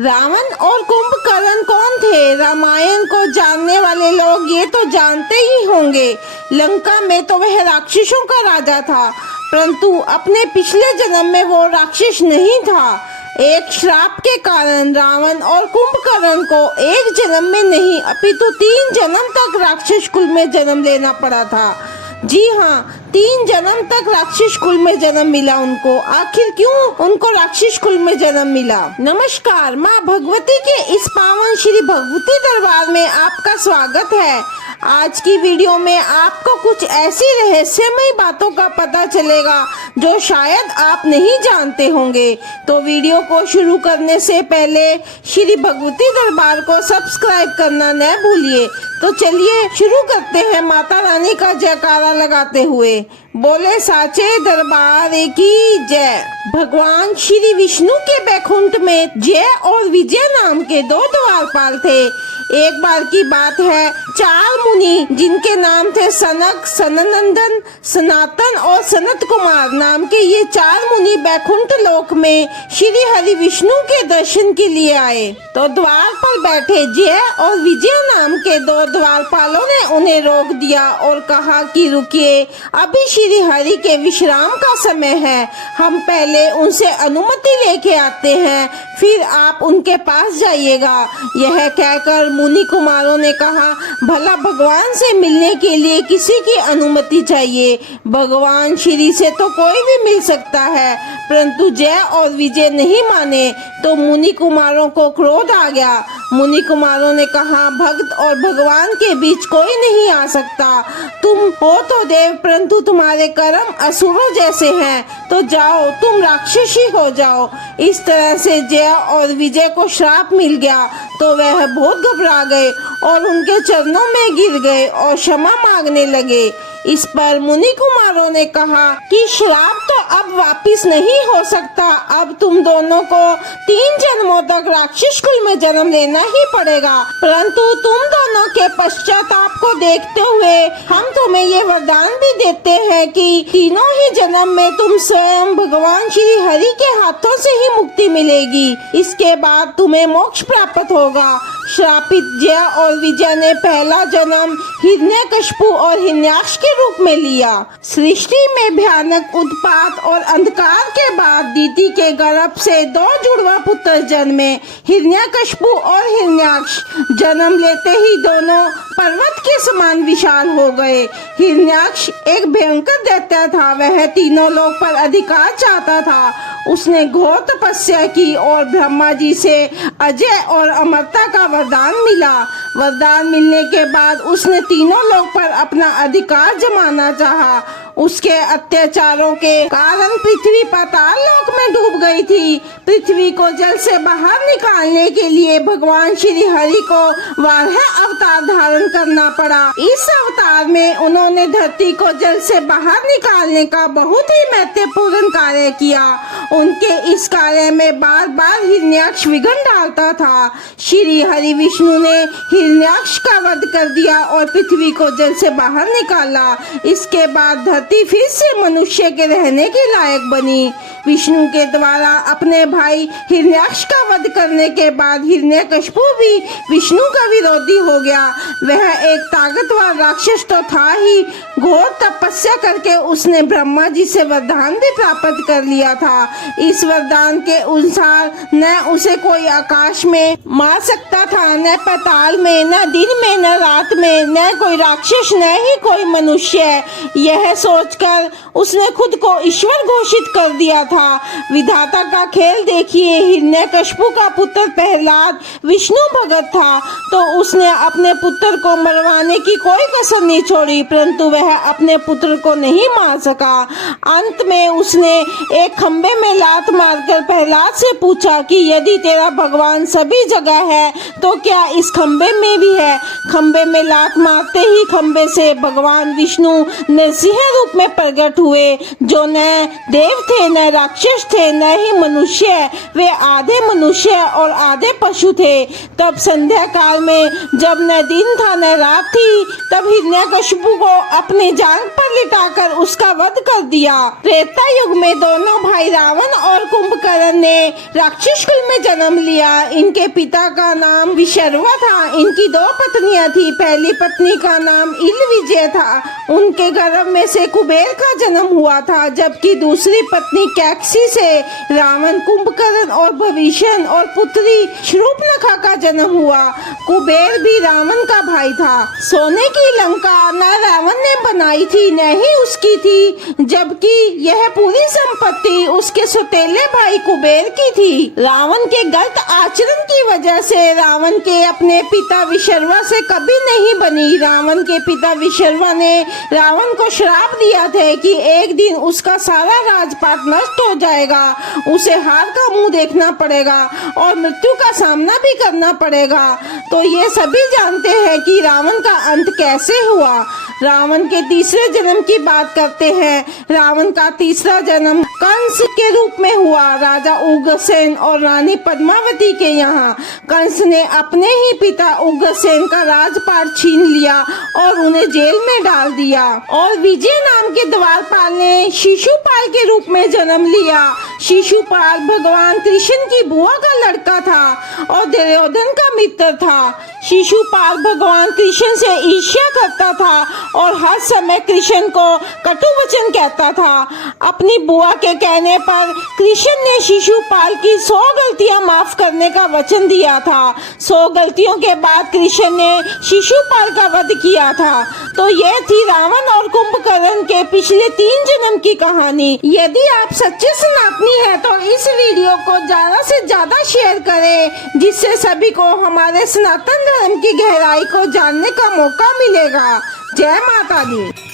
रावण और कुंभकर्ण कौन थे? रामायण को जानने वाले लोग ये तो जानते ही होंगे। लंका में तो वह राक्षसों का राजा था, परंतु अपने पिछले जन्म में वो राक्षस नहीं था। एक श्राप के कारण रावण और कुंभकर्ण को एक जन्म में नहीं अपितु 3 जन्म तक राक्षस कुल में जन्म लेना पड़ा था। जी हाँ, 3 जन्म तक राक्षस कुल में जन्म मिला उनको। आखिर क्यों उनको राक्षस कुल में जन्म मिला? नमस्कार, माँ भगवती के इस पावन श्री भगवती दरबार में आपका स्वागत है। आज की वीडियो में आपको कुछ ऐसी रहस्यमयी बातों का पता चलेगा जो शायद आप नहीं जानते होंगे। तो वीडियो को शुरू करने से पहले श्री भगवती दरबार को सब्सक्राइब करना न भूलिए। तो चलिए शुरू करते हैं माता रानी का जयकारा लगाते हुए। बोले साचे दरबार की जय। भगवान श्री विष्णु के बैकुंठ में जय और विजय नाम के 2 द्वारपाल थे। एक बार की बात है, 4 मुनि जिनके नाम थे सनक, सननंदन, सनातन और सनत कुमार नाम के ये 4 मुनि बैकुंठ लोक में श्री हरि विष्णु के दर्शन के लिए आए। तो द्वार पर बैठे जय और विजय नाम के 2 द्वारपालों ने उन्हें रोक दिया और कहा कि रुकिए, अभी श्री हरि के विश्राम का समय है, हम पहले उनसे अनुमति लेके आते हैं, फिर आप उनके पास जाइएगा। यह कहकर मुनि कुमारों ने कहा, भला भगवान से मिलने के लिए किसी की अनुमति चाहिए? भगवान श्री से तो कोई भी मिल सकता है। परंतु जय और विजय नहीं माने तो मुनि कुमारों को क्रोध आ गया। मुनि कुमारों ने कहा, भक्त और भगवान के बीच कोई नहीं आ सकता। तुम हो तो देव, परंतु तुम्हारे कर्म असुरों जैसे हैं, तो जाओ तुम राक्षसी हो जाओ। इस तरह से जय और विजय को श्राप मिल गया। तो वह बहुत घबरा गए और उनके चरणों में गिर गए और क्षमा मांगने लगे। इस पर मुनि कुमारों ने कहा कि श्राप तो अब वापिस नहीं हो सकता, अब तुम दोनों को 3 जन्मों तक राक्षस कुल में जन्म लेना ही पड़ेगा। परंतु तुम दोनों के पश्चाताप को देखते हुए हम तुम्हें ये वरदान भी देते हैं कि तीनों ही जन्म में तुम स्वयं भगवान श्री हरि के हाथों से ही मुक्ति मिलेगी। इसके बाद तुम्हें मोक्ष प्राप्त होगा। श्रापित जय और विजय ने पहला जन्म हिरण्यकशिपु और हिरण्याक्ष के रूप में लिया। सृष्टि में भयानक उत्पात और अंधकार के बाद दीति के गर्भ से 2 जुड़वा पुत्र जन्मे। हिरण्यकशिपु और हिरण्याक्ष जन्म लेते ही दोनों पर्वत के समान विशाल हो गए। हिरण्याक्ष एक भयंकर दैत्य था। वह तीनों लोक पर अधिकार चाहता था। उसने घोर तपस्या की और ब्रह्मा जी से अजय और अमरता का वरदान मिला। वरदान मिलने के बाद उसने तीनों लोक पर अपना अधिकार जमाना चाहा। उसके अत्याचारों के कारण पृथ्वी पाताल लोक में डूब गई थी। पृथ्वी को जल से बाहर निकालने के लिए भगवान श्री हरि को वाराह अवतार धारण करना पड़ा। इस अवतार में उन्होंने धरती को जल से बाहर निकालने का बहुत ही महत्वपूर्ण कार्य किया। उनके इस कार्य में बार बार हिरण्याक्ष विघ्न डालता था। श्री हरि विष्णु ने हिरण्याक्ष का वध कर दिया और पृथ्वी को जल से बाहर निकाला। इसके बाद धरती फिर से मनुष्य के रहने के लायक बनी। विष्णु के द्वारा अपने भाई हिरण्याक्ष का वध करने के बाद हिरण्यकशिपु भी विष्णु का विरोधी हो गया। वह एक ताकतवर राक्षस तो था ही, घोर तपस्या करके उसने ब्रह्मा जी से वरदान भी प्राप्त कर लिया था। इस वरदान के अनुसार न उसे कोई आकाश में मार सकता था, न पाताल में, न दिन में, न रात में, न कोई राक्षस, न ही कोई मनुष्य। यह सोचकर उसने खुद को ईश्वर घोषित कर दिया था। विधाता का खेल देखिए। हिरण्यकशिपु का पुत्र प्रहलाद विष्णु भगत था, तो उसने अपने पुत्र को मरवाने की कोई कसर नहीं छोड़ी, परंतु वह अपने पुत्र को नहीं मार सका। अंत में उसने एक खंबे में लात मारकर प्रहलाद से पूछा कि यदि तेरा भगवान सभी जगह है तो क्या इस खंबे में भी है? खंबे में लात मारते ही खंबे से भगवान विष्णु नरसिंह रूप में प्रकट हुए, जो न देव थे न राक्षस थे न ही मनुष्य, वे आधे मनुष्य और आधे पशु थे। तब संध्या काल में जब न दिन था न रात थी, तब हिरण्यकशिपु को अपने जांघ पर लिटाकर उसका वध कर दिया। त्रेता युग में दोनों भाई रावण और कुंभकर्ण ने राक्षस कुल में जन्म लिया। इनके पिता का नाम विशर्वा था। इनकी 2 पत्नियां थी। पहली पत्नी का नाम इलविजय था। उनके गर्भ में से कुबेर का जन्म हुआ था, जबकि दूसरी पत्नी कैकसी से रावण, कुंभकर्ण और भविष्यन और पुत्री शूर्पणखा का जन्म हुआ। कुबेर भी रावण का भाई था। सोने की लंका न रावण ने बनाई थी न ही उसकी थी, जबकि यह पूरी संपत्ति उसके सौतेले भाई कुबेर की थी। रावण के गलत आचरण की वजह से रावण के अपने पिता विशर्वा से कभी नहीं बनी। रावण के पिता विशर्वा ने रावण को श्राप दिया था कि एक दिन उसका सारा राजपाट नष्ट हो जाएगा, उसे हार का मुंह देखना पड़ेगा और मृत्यु का सामना भी करना पड़ेगा। तो ये सभी जानते हैं कि रावण का अंत कैसे हुआ। रावण के तीसरे जन्म की बात करते हैं। रावण का तीसरा जन्म कंस के रूप में हुआ, राजा उग्रसेन और रानी पद्मावती के यहाँ। कंस ने अपने ही पिता उग्रसेन का राजपाट छीन लिया और उन्हें जेल में डाल दिया। और विजय नाम के द्वारपाल ने शिशुपाल के रूप में जन्म लिया। शिशुपाल भगवान कृष्ण की बुआ का लड़का था और दुर्योधन का मित्र था। शिशुपाल भगवान कृष्ण से ईर्ष्या करता था और हर समय कृष्ण को कटु वचन कहता था। अपनी बुआ के कहने पर कृष्ण ने शिशुपाल की 100 गलतियां माफ करने का वचन दिया था। 100 गलतियों के बाद कृष्ण ने शिशुपाल का वध किया था। तो यह थी रावण और कुंभकर्ण के पिछले 3 जन्म की कहानी। यदि आप सच्चे सनातनी हैं तो इस वीडियो को ज्यादा से ज्यादा शेयर करें, जिससे सभी को हमारे सनातन धर्म की गहराई को जानने का मौका मिलेगा। जय माता दी।